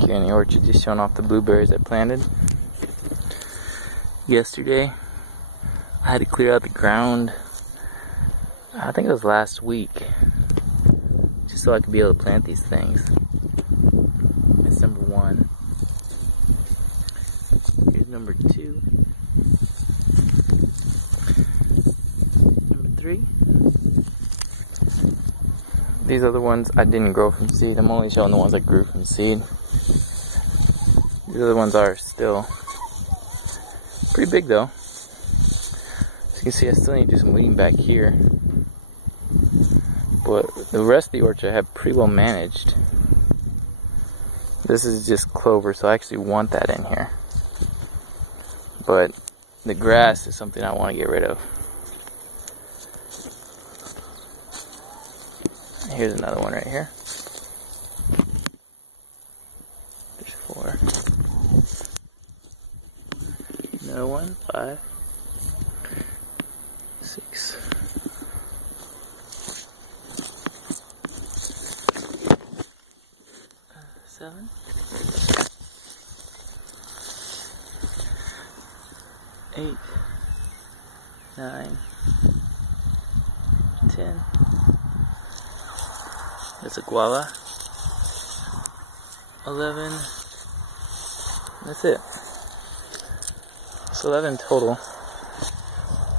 here in the orchard, just showing off the blueberries I planted yesterday. I had to clear out the ground, I think it was last week, just so I could be able to plant these things. That's number one. Here's number two. Number three. These are the ones I didn't grow from seed. I'm only showing the ones I grew from seed. These other ones are still pretty big though. As you can see, I still need to do some weeding back here. But the rest of the orchard I have pretty well managed. This is just clover, so I actually want that in here. But the grass is something I want to get rid of. Here's another one right here. There's 4. Another one, 5, 6. 7. 8, 9, 10. That's a guava. 11. That's it. So 11 total.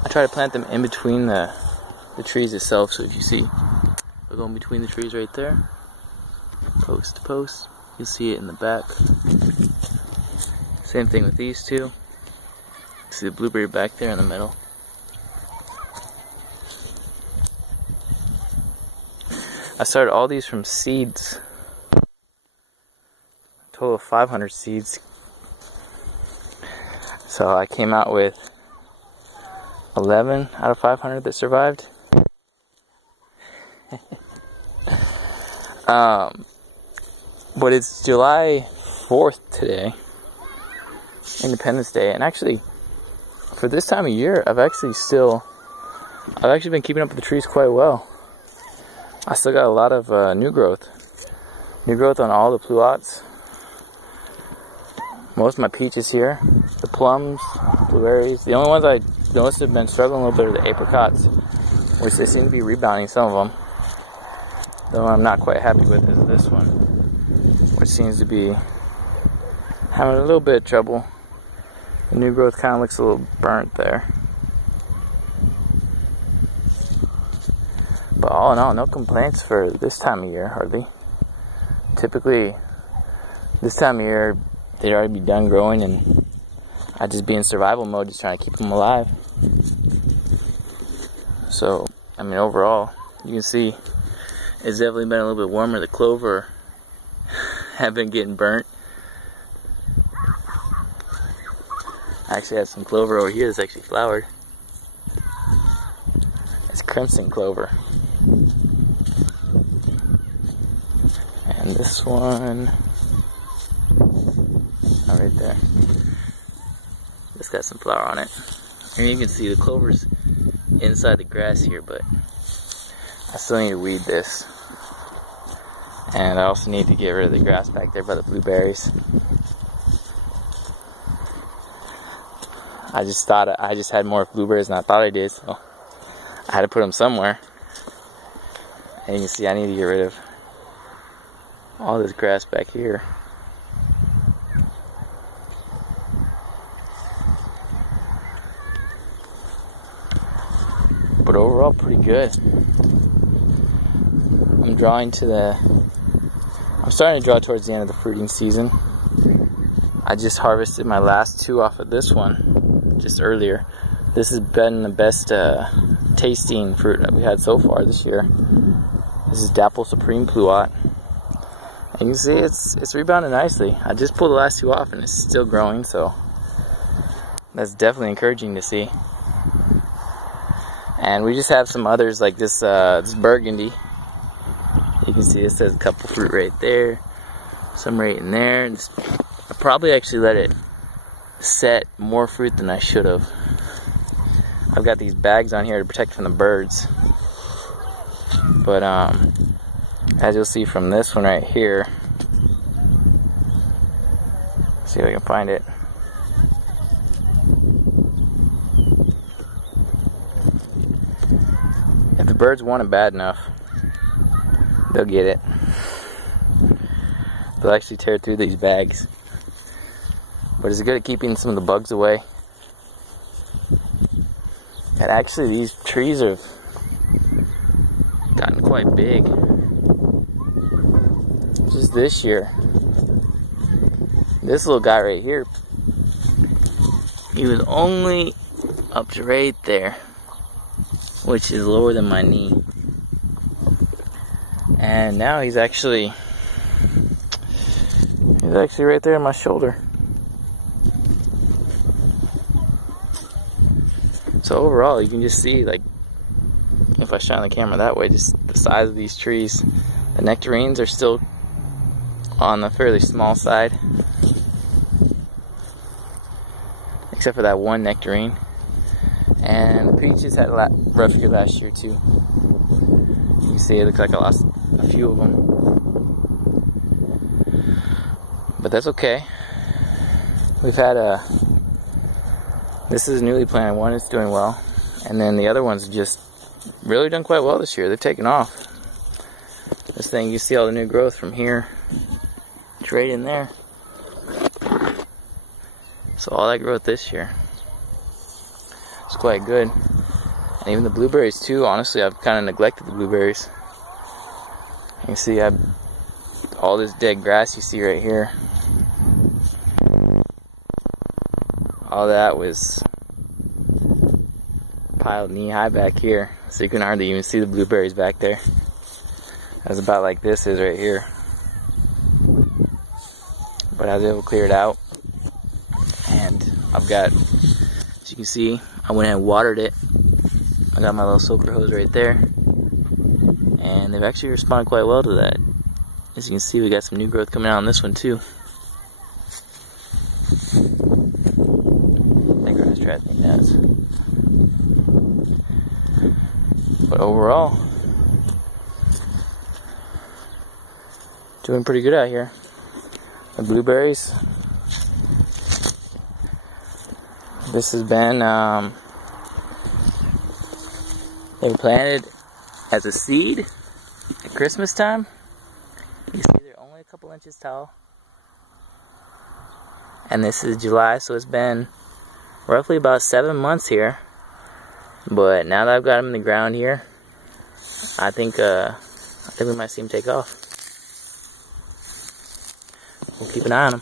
I try to plant them in between the trees itself. So if you see, we're going between the trees right there, post to post. You see it in the back. Same thing with these two. See the blueberry back there in the middle. I started all these from seeds. A total of 500 seeds. So I came out with 11 out of 500 that survived. But it's July 4th today, Independence Day, and actually for this time of year I've actually been keeping up with the trees quite well. I still got a lot of new growth on all the pluots. Most of my peaches here, the plums, blueberries. The only ones I noticed have been struggling a little bit are the apricots, which they seem to be rebounding, some of them. Though I'm not quite happy with is this one, which seems to be having a little bit of trouble. The new growth kind of looks a little burnt there. But all in all, no complaints for this time of year, hardly. Typically, this time of year, they'd already be done growing and I'd just be in survival mode, just trying to keep them alive. So, I mean, overall, you can see it's definitely been a little bit warmer. The clover have been getting burnt. I actually have some clover over here that's actually flowered. It's crimson clover. And this one, right there, it's got some flower on it. And you can see the clover's inside the grass here, but I still need to weed this. And I also need to get rid of the grass back there by the blueberries. I just thought I just had more blueberries than I thought I did, so I had to put them somewhere. And you can see I need to get rid of all this grass back here. But overall, pretty good. I'm starting to draw towards the end of the fruiting season. I just harvested my last 2 off of this one just earlier. This has been the best tasting fruit that we had so far this year. This is Dapple Supreme Pluot. And you can see it's rebounded nicely. I just pulled the last 2 off and it's still growing, so that's definitely encouraging to see. And we just have some others like this burgundy. You can see it says a couple fruit right there, some right in there. And I probably actually let it set more fruit than I should have. I've got these bags on here to protect from the birds. But as you'll see from this one right here, See if I can find it. If the birds want it bad enough, they'll get it. They'll actually tear through these bags. But it's good at keeping some of the bugs away. And actually these trees have gotten quite big. Just this year. This little guy right here, he was only up to right there, which is lower than my knee. And now he's actually right there on my shoulder. So overall, you can just see, like, if I shine the camera that way, just the size of these trees. The nectarines are still on the fairly small side, except for that one nectarine. And the peaches had a rough year last year too. You can see it looks like I lost a few of them, but that's okay. We've had this is a newly planted one, it's doing well, and then the other ones just really done quite well this year. They've taken off. This thing, you see all the new growth from here to right in there. So all that growth this year, it's quite good. And even the blueberries too. Honestly, I've kind of neglected the blueberries. You can see I have all this dead grass you see right here. All that was piled knee high back here, so you can hardly even see the blueberries back there. That's about like this is right here. But I was able to clear it out, and I've got, as you can see, I went and watered it. I got my little soaker hose right there, and they've actually responded quite well to that. As you can see, we got some new growth coming out on this one too. That grass drives me nuts. But overall, doing pretty good out here. The blueberries, this has been, they were planted as a seed at Christmas time. You see they're only a couple inches tall. And this is July, so it's been roughly about 7 months here. But now that I've got them in the ground here, I think we might see them take off. We'll keep an eye on them.